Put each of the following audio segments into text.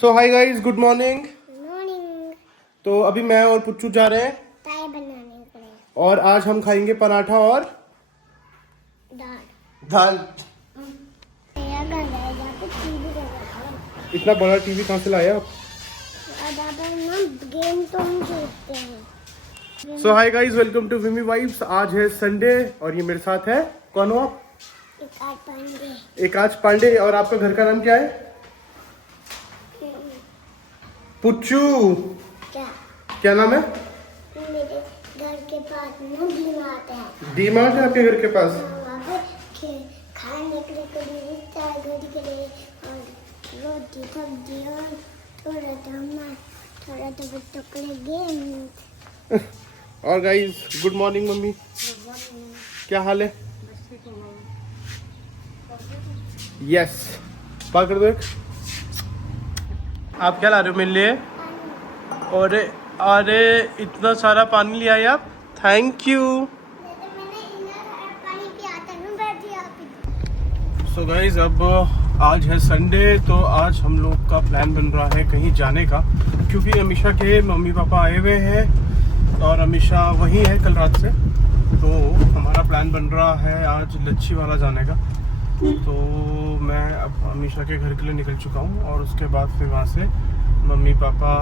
सो hi guys, good morning. Morning. तो अभी मैं और पुच्चू जा रहे हैं चाय बनाने के लिए। और आज हम खाएंगे पराठा और दाल। दाल। मेरा घर है जहाँ पे टीवी लगा है। इतना बड़ा टीवी कहाँ से लाया आप? और दादा ना गेम तो हम खेलते हैं। So hi guys, welcome to Vimmi vibes. आज है संडे और ये मेरे साथ है, कौन हो आप? एक आठ पांडे। एकाज पांडे। और आपका घर का नाम क्या है? पुच्चू। क्या? क्या नाम है? मेरे घर के पास में डीमार्ट है। डीमार्ट है आपके घर के पास? वहाँ पे खाने के लिए कभी चाय दूध के लिए और रोटी सब्जी और थोड़ा तो बच्चों के लिए गेम। और गाइस, गुड मॉर्निंग मम्मी। क्या हाल है? यस, बात कर दो एक। आप क्या ला रहे हो मेरे लिए? अरे अरे, इतना सारा पानी ले आए आप, थैंक यू। सो गाइज, अब आज है संडे, तो आज हम लोग का प्लान बन रहा है कहीं जाने का, क्योंकि अमीशा के मम्मी पापा आए हुए हैं और अमीशा वहीं है कल रात से। तो हमारा प्लान बन रहा है आज लच्छी वाला जाने का। तो मैं अब अमीशा के घर के लिए निकल चुका हूँ और उसके बाद फिर वहाँ से मम्मी पापा,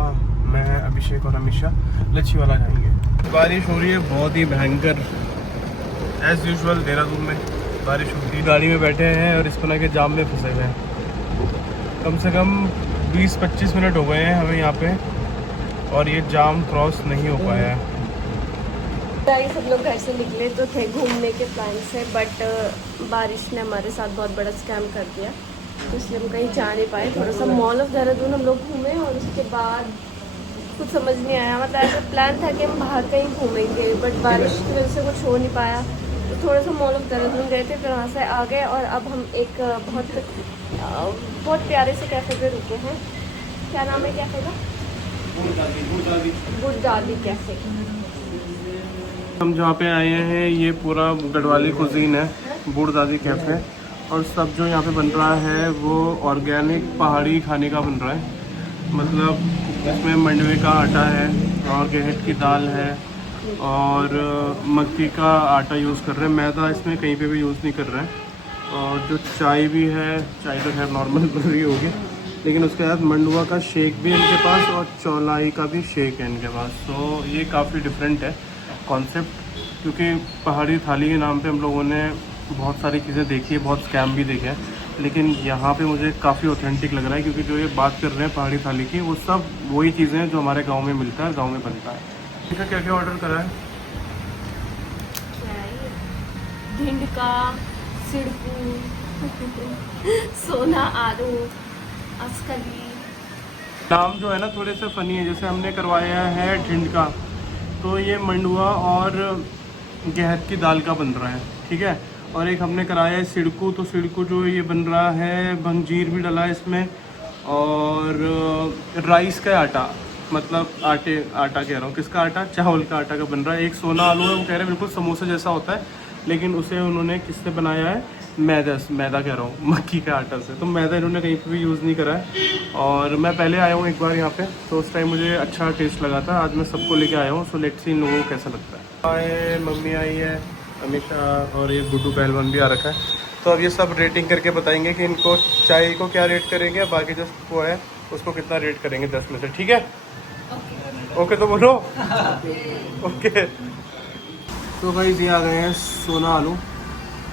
मैं, अभिषेक और अमीशा लच्छी वाला जाएंगे। बारिश हो रही है बहुत ही भयंकर, एज यूजुअल देहरादून में बारिश होती है। गाड़ी में बैठे हैं और इस तरह के जाम में फंसे हुए हैं। कम से कम 20-25 मिनट हो गए हैं हमें यहाँ पे और ये जाम क्रॉस नहीं हो पाया है। सब लोग घर से निकले तो थे घूमने के प्लान से, बट बारिश ने हमारे साथ बहुत बड़ा स्कैम कर दिया, तो इसलिए हम कहीं जा नहीं पाए। थोड़ा सा मॉल ऑफ देहरादून हम लोग घूमे और उसके बाद कुछ समझ नहीं आया। मतलब ऐसा प्लान था कि हम बाहर कहीं घूमेंगे, बट बारिश की वजह से कुछ हो नहीं पाया। तो थोड़ा सा मॉल ऑफ देहरादून गए थे, फिर वहाँ से आ गए और अब हम एक बहुत प्यारे से कैफ़े पे रुके हैं। क्या नाम है कैफ़े का? बुढ़दादी कैफ़े। हम जहाँ पे आए हैं ये पूरा गढ़वाली कुजीन है, बुढ़दादी कैफ़े। और सब जो यहाँ पे बन रहा है वो ऑर्गेनिक पहाड़ी खाने का बन रहा है। मतलब इसमें मंडवे का आटा है और गेहूं की दाल है और मक्की का आटा यूज़ कर रहे हैं। मैदा इसमें कहीं पे भी यूज़ नहीं कर रहे हैं। और जो चाय भी है, चाय तो खैर नॉर्मल बन रही होगी, लेकिन उसके बाद मंडुआ का शेक भी है इनके पास और चौलाई का भी शेक है इनके पास। तो ये काफ़ी डिफरेंट है कॉन्सेप्ट, क्योंकि पहाड़ी थाली के नाम पे हम लोगों ने बहुत सारी चीज़ें देखी है, बहुत स्कैम भी देखे हैं, लेकिन यहाँ पे मुझे काफ़ी ऑथेंटिक लग रहा है, क्योंकि जो ये बात कर रहे हैं पहाड़ी थाली की, वो सब वही चीज़ें हैं जो हमारे गांव में मिलता है, गांव में बनता है। ठीक है, क्या क्या ऑर्डर करा है? भिंड का सिड़कू, सोना आलू, अस्कली। नाम जो है ना थोड़े से फ़नी है। जैसे हमने करवाया है ढिंड का, तो ये मंडुआ और गेहूं की दाल का बन रहा है, ठीक है। और एक हमने कराया है सिड़कू, तो सिड़कू जो ये बन रहा है, भंजीर भी डला है इसमें और राइस का आटा, मतलब आटा कह रहा हूँ, किसका आटा? चावल का आटा का बन रहा है। एक सोना आलू है, वो कह रहे हैं बिल्कुल समोसा जैसा होता है, लेकिन उसे उन्होंने किससे बनाया है? मैदा कह रहा हूँ, मक्की के आटा से। तो मैदा इन्होंने कहीं पे भी यूज़ नहीं करा है। और मैं पहले आया हूँ एक बार यहाँ पे, तो उस टाइम मुझे अच्छा टेस्ट लगा था। आज मैं सबको लेके आया हूँ, सो लेट्स सी इन लोगों को कैसा लगता है। आए, मम्मी आई है, अमीशा और ये गुड्डू पहलवान भी आ रखा है। तो अब ये सब रेटिंग करके बताएंगे कि इनको चाय को क्या रेट करेंगे, बाकी जो वो है उसको कितना रेट करेंगे 10 में से, ठीक है? ओके तो बोलो। ओके। तो भाई ये आ गए हैं सोना आलू,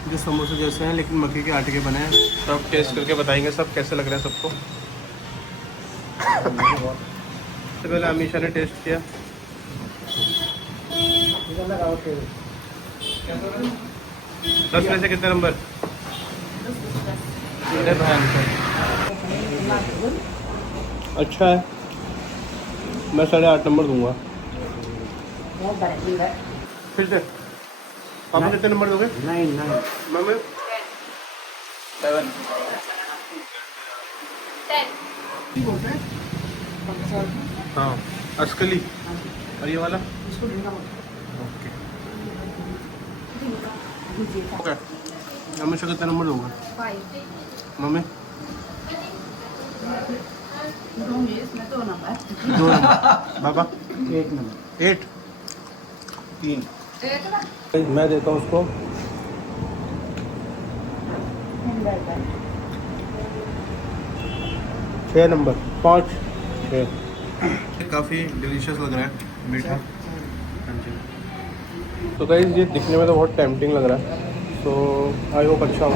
जो समोसे जैसे हैं लेकिन मक्की के आटे के बने हैं। तो अब टेस्ट करके बताएंगे सब कैसे लग रहे हैं सबको। सबसे पहले अमीशा ने टेस्ट किया। 10 में से कितने नंबर? अच्छा है, मैं 8.5 नंबर दूंगा। फिर से आप कितने नंबर दोगे? 9। मैं 7। हाँ, अस्कली। और ये वाला ओके। हमेशा कितने नंबर दूंगा? 5। मम्मी दूंगी इसमें 2 नंबर। 2 नंबर बाबा 1 नंबर 8 3 एक ना मैं देता हूँ उसको 6 नंबर 5 6। काफ़ी डिलीशियस लग रहा है मीठा। तो गाइस ये दिखने में तो बहुत टेम्पटिंग लग रहा है, तो आई होप अच्छा हो।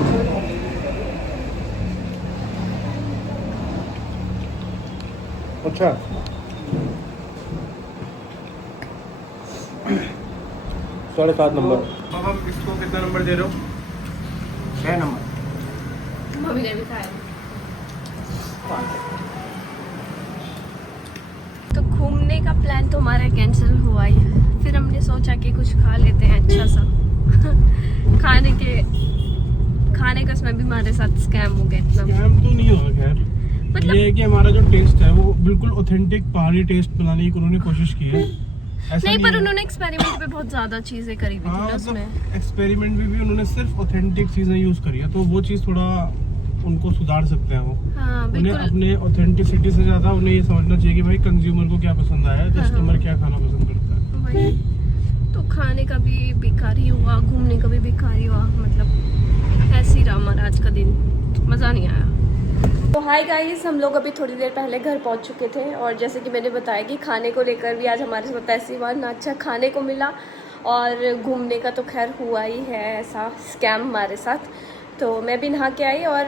अच्छा 7.5 नंबर। अब हम इसको कितना नंबर दे रहे हो? 6 नंबर। मम्मी ने भी खाया। तो घूमने का प्लान तो हमारा कैंसिल हुआ ही है। फिर हमने सोचा कि कुछ खा लेते हैं अच्छा सा। खाने का इसमें भी हमारे साथ स्कैम हो गया इतना। स्कैम तो नहीं होगा खैर, मतलब ये है कि हमारा जो टेस्ट है वो बिल्कुल ऑथेंटिक पहाड़ी टेस्ट बनाने की उन्होंने कोशिश की है। ऐसा नहीं, पर है। उन्होंने एक्सपेरिमेंट पे बहुत ज्यादा चीजें करी हुई थी हाँ, ना उसमें। मतलब एक्सपेरिमेंट में भी उन्होंने सिर्फ ऑथेंटिक चीजें यूज करी है, तो वो चीज थोड़ा उनको सुधार सकते हैं वो। हाँ उन्हें बिल्कुल। अपने ऑथेंटिसिटी से ज्यादा उन्हें ये समझना चाहिए कि भाई कंज्यूमर को क्या पसंद आया है, कस्टमर क्या खाना पसंद करता है। वही तो, खाने का भी बेकार ही हुआ, घूमने का भी बेकार ही हुआ, मतलब ऐसे ही रहा हमारा आज का दिन, मज़ा नहीं आया। तो हाय गाइस, हम लोग अभी थोड़ी देर पहले घर पहुंच चुके थे और जैसे कि मैंने बताया कि खाने को लेकर भी आज हमारे साथ ऐसी हुआ ना, अच्छा खाने को मिला और घूमने का तो खैर हुआ ही है ऐसा स्कैम हमारे साथ। तो मैं भी नहा के आई और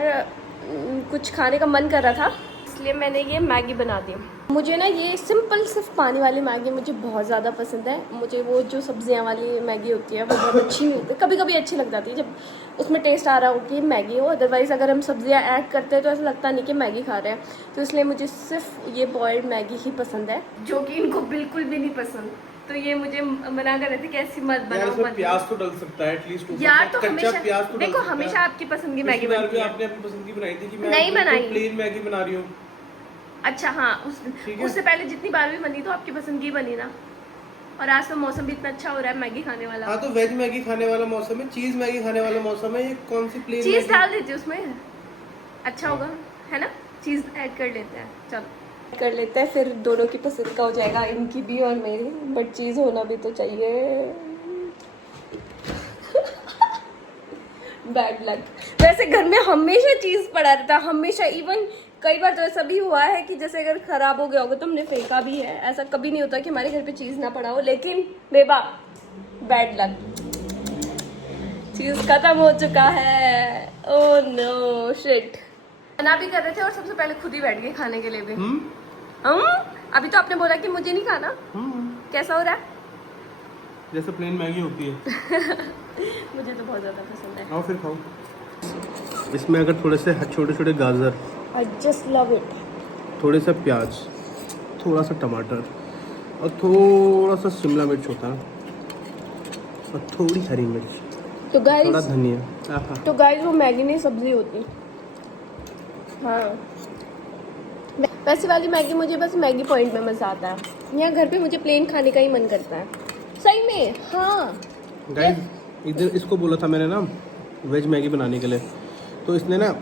कुछ खाने का मन कर रहा था, इसलिए मैंने ये मैगी बना दी। मुझे ना ये सिंपल सिर्फ पानी वाली मैगी मुझे बहुत ज़्यादा पसंद है। मुझे वो जो सब्जियां वाली मैगी होती है वो बहुत अच्छी नहीं होती, कभी कभी अच्छी लग जाती है जब उसमें टेस्ट आ रहा हो कि मैगी हो। अदरवाइज़ अगर हम सब्जियां ऐड करते हैं तो ऐसा लगता नहीं कि मैगी खा रहे हैं। तो इसलिए मुझे सिर्फ ये बॉइल्ड मैगी ही पसंद है, जो कि इनको बिल्कुल भी नहीं पसंद। तो ये मुझे मना कर रहे थे कि ऐसी मत बनाओ मत। प्याज तो डल सकता है एटलीस्ट यार तो कच्चा हमेशा प्याज तो डल देखो, सकता है। हमेशा आपकी पसंद की मैगी पिछली बार बनती भी है। आपने अपनी पसंद की बनाई थी कि मैं नहीं बनाई। प्लेन मैगी बना रही हूँ। अच्छा हाँ, ठीक है। उससे पहले जितनी बार भी बनी तो आपकी पसंद की बनी ना। और आज तो मौसम भी इतना अच्छा हो रहा है मैगी खाने वाला। हाँ, तो वेज मैगी खाने वाला मौसम है, चीज मैगी खाने वाला मौसम है। ये कौन सी प्लेन चीज डाल देती हूँ उसमें, अच्छा होगा है ना। चीज ऐड कर लेते हैं, चलो कर लेते हैं, फिर दोनों की पसंद का हो जाएगा, इनकी भी और मेरी। बट चीज होना भी तो चाहिए। Bad luck. वैसे घर में हमेशा चीज पड़ा रहता है, हमेशा। इवन कई बार तो ऐसा भी हुआ है कि जैसे अगर खराब हो गया होगा तो हमने फेंका भी है। ऐसा कभी नहीं होता कि हमारे घर पे चीज ना पड़ा हो, लेकिन बेबा बैड लक, चीज खत्म हो चुका है। Oh no shit. मना भी कर रहे थे और सबसे पहले खुद ही बैठ गए खाने के लिए भी। अभी तो आपने बोला कि मुझे नहीं खाना। कैसा हो रहा है? जैसे प्लेन मैगी होती है। मुझे तो बहुत ज्यादा पसंद है। आओ फिर खाओ। इसमें अगर थोड़े से छोटे छोटे गाजर, आई जस्ट लव इट, थोड़े से प्याज, थोड़ा सा टमाटर और थोड़ा सा शिमला मिर्च होता है और थोड़ी हरी मिर्च, तो थोड़ा गाइस धनिया। तो गाइस वो मैगी नहीं सब्जी होती। हाँ, वैसे वाली मैगी मुझे बस मैगी पॉइंट में मज़ा आता है। यहाँ घर पे मुझे प्लेन खाने का ही मन करता है सही में। हाँ गाइस, इधर इसको बोला था मैंने ना वेज मैगी बनाने के लिए, तो इसने ना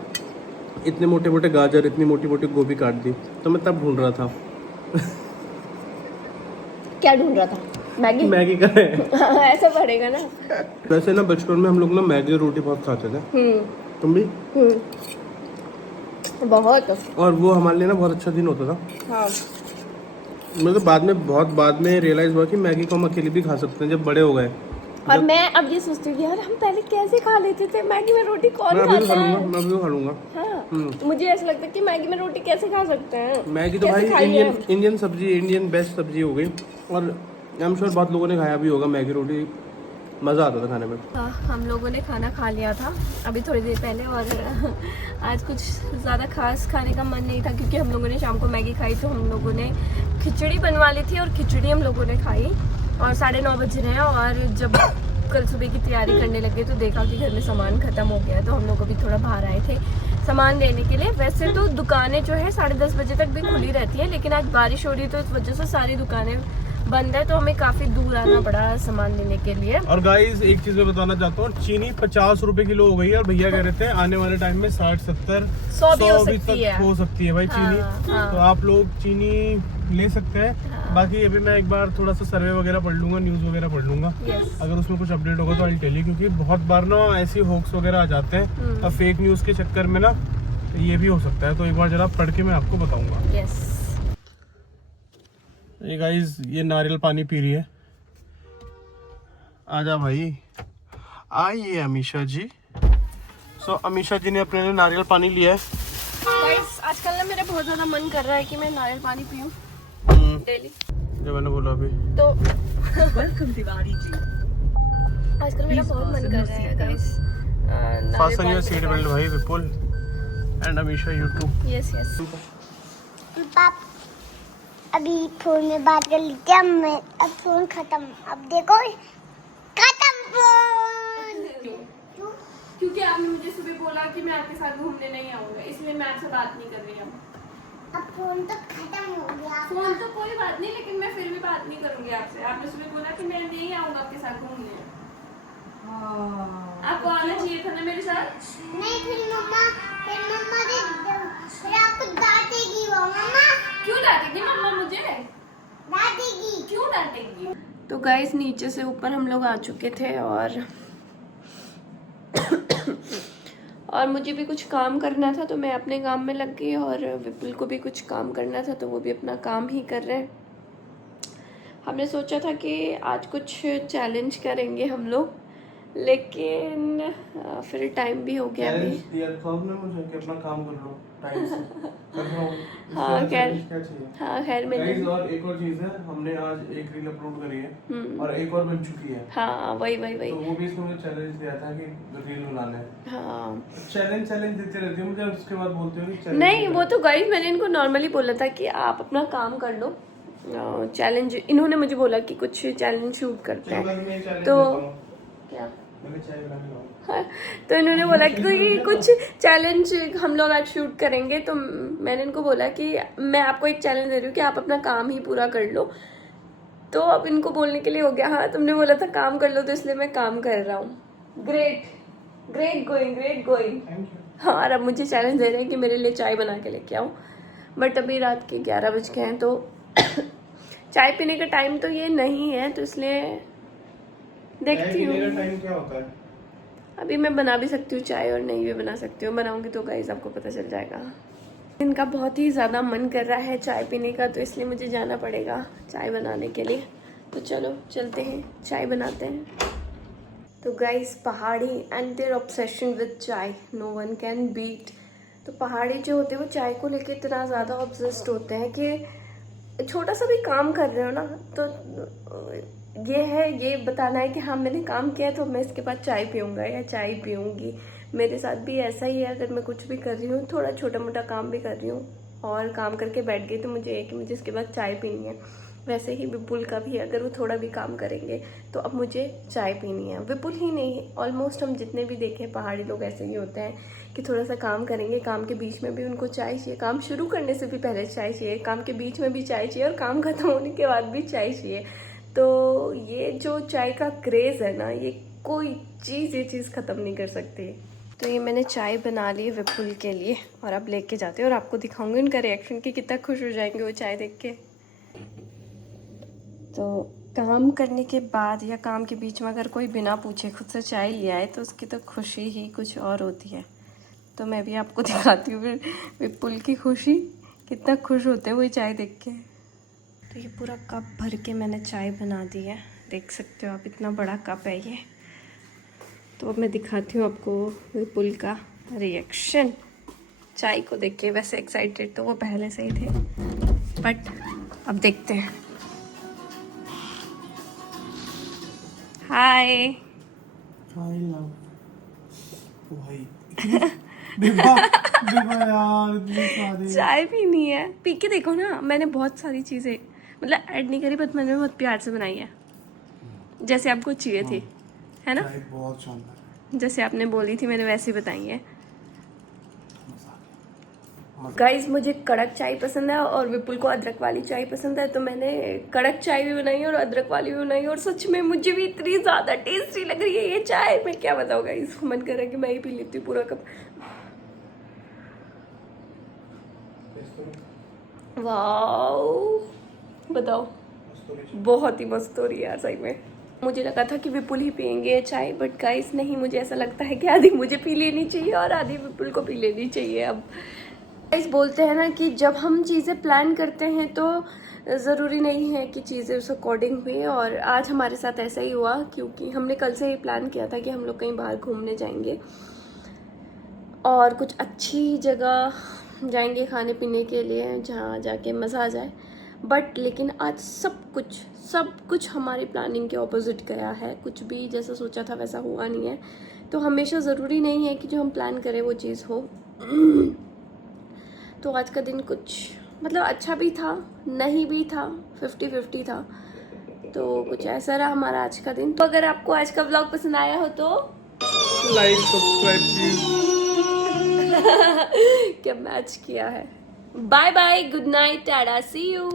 इतने मोटे मोटे गाजर, इतनी मोटी मोटी गोभी काट दी। तो मैं तब ढूंढ रहा था क्या ढूंढ रहा था? मैगी। मैगी का है। ऐसा पड़ेगा ना। वैसे ना बचपन में हम लोग ना मैगी और रोटी बहुत खाते थे। तुम भी? बहुत। और वो हमारे लिए ना बहुत अच्छा दिन होता था। हाँ, मतलब बहुत बाद में रियलाइज हुआ कि मैगी को हम अकेले भी खा सकते हैं जब बड़े हो गए। और मैं अब ये सोचती हूँ यार हम पहले कैसे खा लेते थे मैगी में रोटी, कौन मैं अभी भी खाता खा लूंगा, है? मैं अभी भी खा लूंगा। हाँ, मुझे ऐसा लगता है कि मैगी में रोटी कैसे खा सकते हैं। मैगी तो कैसे भाई खाई है? इंडियन सब्जी, इंडियन बेस्ट सब्जी हो गई। और आई एम श्योर बहुत लोगों ने खाया भी होगा मैगी रोटी, मज़ा आता था खाने में। हाँ, हम लोगों ने खाना खा लिया था अभी थोड़ी देर पहले और आज कुछ ज़्यादा खास खाने का मन नहीं था क्योंकि हम लोगों ने शाम को मैगी खाई, तो हम लोगों ने खिचड़ी बनवा ली थी और खिचड़ी हम लोगों ने खाई। और 9:30 बज रहे हैं और जब कल सुबह की तैयारी करने लगे तो देखा कि घर में सामान ख़त्म हो गया, तो हम लोग अभी थोड़ा बाहर आए थे सामान लेने के लिए। वैसे तो दुकानें जो है 10:30 बजे तक भी खुली रहती हैं, लेकिन आज बारिश हो रही है तो इस वजह से सारी दुकानें बंद है, तो हमें काफी दूर आना पड़ा सामान लेने के लिए। और गाइस एक चीज मैं बताना चाहता हूँ, चीनी 50 रुपए किलो हो गई है और भैया कह रहे थे आने वाले टाइम में 60-70 100 भी हो भी सकती तक है। हो सकती है भाई चीनी। हाँ। तो आप लोग चीनी ले सकते हैं। बाकी अभी मैं एक बार थोड़ा सा सर्वे वगैरह पढ़ लूंगा, न्यूज वगैरह पढ़ लूंगा। Yes. अगर उसमें कुछ अपडेट होगा तो आई टेल यू, क्योंकि बहुत बार ना ऐसी होक्स वगैरह आ जाते हैं। अब फेक न्यूज के चक्कर में ना ये भी हो सकता है, तो एक बार जरा पढ़ के मैं आपको बताऊंगा। यस। ये गाइस ये नारियल पानी पी रही है। आजा भाई, आइए अमीशा जी। सो अमीशा जी ने अपने लिए नारियल पानी लिया है। गाइस आजकल ना मेरा बहुत ज्यादा मन कर रहा है कि मैं नारियल पानी पीऊं डेली। जो मैंने बोला अभी तो आजकल मेरा बहुत मन कर रहा है guys. Fast your seat belt भाई Vipul and Amisha you too. Yes yes. पाप अभी फोन में बात कर लेते हैं। अब फोन खत्म। अब देखो खत्म फोन। क्योंकि आपने मुझे सुबह बोला कि मैं आपके साथ घूमने नहीं आऊंगा, इसलिए मैं आपसे बात नहीं कर रही हूँ। अब फोन तो खत्म हो गया। फोन तो कोई बात नहीं, लेकिन मैं फिर भी बात नहीं करूंगी आपसे। आपने सुबह बोला कि मैं नहीं आऊंगा आपके साथ घूमने। आपको आना चाहिए था ना मेरे साथ। नहीं फिर मम्मा दे फिर आपको डांटेगी वो मम्मा। क्यों डांटेगी मम्मा मुझे? डांटेगी। क्यों डांटेगी? तो गाइस नीचे से ऊपर हम लोग आ चुके थे और मुझे भी कुछ काम करना था, तो मैं अपने काम में लग गई और विपुल को भी कुछ काम करना था, तो वो भी अपना काम ही कर रहे हैं। हमने सोचा था कि आज कुछ चैलेंज करेंगे हम लोग, लेकिन फिर टाइम भी हो गया अभी। दिया था आपने मुझे कि अपना काम कर लो टाइम से। कर रहा हूं। हाँ, इससे खैर। क्या चाहिए? हाँ खैर मैंने गाइस और एक और चीज है, हमने आज एक रील अपलोड करी है और एक और बन चुकी है। हाँ वही तो वो भी इसमें मुझे चैलेंज दिया था कि रील बनाना है। हाँ चैलेंज देते रहती हो मुझे, और उसके बाद बोलते हो कि challenge नहीं, नहीं वो तो गाइस मैंने इनको नॉर्मली बोला था कि आप अपना काम कर लो। चैलेंज इन्होंने मुझे बोला कि कुछ चैलेंज शूट करते चल, हैं, मैं challenge तो देता हूं। क्या मैं भी चाय बनाने लाऊं। हाँ, तो इन्होंने बोला कि कुछ चैलेंज हम लोग आज शूट करेंगे। तो मैंने इनको बोला कि मैं आपको एक चैलेंज दे रही हूँ कि आप अपना काम ही पूरा कर लो। तो अब इनको बोलने के लिए हो गया, हाँ तुमने बोला था काम कर लो, तो इसलिए मैं काम कर रहा हूँ। Great going. Thank you. हाँ, और अब मुझे चैलेंज दे रहे हैं कि मेरे लिए चाय बना के लेके आओ। बट अभी रात के 11 बज गए हैं, तो चाय पीने का टाइम तो ये नहीं है, तो इसलिए देखती हूँ। टाइम क्या होता है? अभी मैं बना भी सकती हूँ चाय और नहीं भी बना सकती हूँ। बनाऊंगी तो गाइस आपको पता चल जाएगा। इनका बहुत ही ज़्यादा मन कर रहा है चाय पीने का, तो इसलिए मुझे जाना पड़ेगा चाय बनाने के लिए। तो चलो चलते हैं, चाय बनाते हैं। तो गाइस पहाड़ी एंड देयर ऑब्सेशन विद चाय नो वन कैन बीट। तो पहाड़ी जो होते हैं वो चाय को लेके इतना ज़्यादा ऑब्सेस्ड होते हैं कि छोटा सा भी काम कर रहे हो ना, तो ये बताना है कि हाँ मैंने काम किया तो मैं इसके बाद चाय पीऊँगा या चाय पीऊँगी। मेरे साथ भी ऐसा ही है, अगर मैं कुछ भी कर रही हूँ, थोड़ा छोटा मोटा काम भी कर रही हूँ और काम करके बैठ गई, तो मुझे है कि मुझे इसके बाद चाय पीनी है। वैसे ही विपुल का भी, अगर वो थोड़ा भी काम करेंगे तो अब मुझे चाय पीनी है। विपुल ही नहीं, ऑलमोस्ट हम जितने भी देखे पहाड़ी लोग ऐसे ही होते हैं कि थोड़ा सा काम करेंगे, काम के बीच में भी उनको चाय चाहिए, काम शुरू करने से भी पहले चाय चाहिए, काम के बीच में भी चाय चाहिए और काम खत्म होने के बाद भी चाय चाहिए। तो ये जो चाय का क्रेज़ है ना, ये कोई चीज़ ये चीज़ ख़त्म नहीं कर सकती। तो ये मैंने चाय बना ली विपुल के लिए और अब लेके जाते हैं और आपको दिखाऊंगी उनका रिएक्शन कि कितना खुश हो जाएंगे वो चाय देख के। तो काम करने के बाद या काम के बीच में अगर कोई बिना पूछे खुद से चाय ले आए तो उसकी तो खुशी ही कुछ और होती है। तो मैं भी आपको दिखाती हूँ फिर विपुल की खुशी, कितना खुश होते हैं वो चाय देख के। तो ये पूरा कप भर के मैंने चाय बना दी है, देख सकते हो आप, इतना बड़ा कप है ये। तो अब मैं दिखाती हूँ आपको विपुल का रिएक्शन चाय को देख के। वैसे एक्साइटेड तो वो पहले से ही थे, बट अब देखते हैं। हाय आई लव भाई। डिब्बा यार इतनी सारी चाय पीनी है, पी के देखो ना। मैंने बहुत सारी चीज़ें मतलब ऐड नहीं करी, बट मैंने बहुत प्यार से बनाई है, जैसे आपको चाहिए थी, है ना? चाय बहुत शानदार। जैसे आपने बोली थी मैंने वैसे ही बताई है। गाइस मुझे कड़क चाय पसंद है और विपुल को अदरक वाली चाय पसंद है, तो मैंने कड़क चाय भी बनाई और अदरक वाली भी बनाई और सच में मुझे भी इतनी ज्यादा टेस्टी लग रही है ये चाय, मैं क्या बताऊँ गाइस। मन कर रहा है कि मैं ही पी लेती हूँ पूरा कप। वाओ, बताओ, बहुत ही मस्त हो रही है यार सही में। मुझे लगा था कि विपुल ही पियेंगे ये चाय, बट गाइस नहीं, मुझे ऐसा लगता है कि आधी मुझे पी लेनी चाहिए और आधी विपुल को पी लेनी चाहिए। अब गाइस बोलते हैं ना कि जब हम चीज़ें प्लान करते हैं तो ज़रूरी नहीं है कि चीज़ें उस अकॉर्डिंग हुई, और आज हमारे साथ ऐसा ही हुआ क्योंकि हमने कल से ही प्लान किया था कि हम लोग कहीं बाहर घूमने जाएंगे और कुछ अच्छी जगह जाएंगे खाने पीने के लिए जहाँ जाके मज़ा आ जाए। बट लेकिन आज सब कुछ हमारी प्लानिंग के ऑपोजिट गया है, कुछ भी जैसा सोचा था वैसा हुआ नहीं है। तो हमेशा ज़रूरी नहीं है कि जो हम प्लान करें वो चीज़ हो। तो आज का दिन कुछ मतलब अच्छा भी था, नहीं भी था, 50-50 था। तो कुछ ऐसा रहा हमारा आज का दिन। तो अगर आपको आज का व्लॉग पसंद आया हो तो लाइक सब्सक्राइब प्लीज। क्या मैच किया है। Bye bye, good night, tata, see you.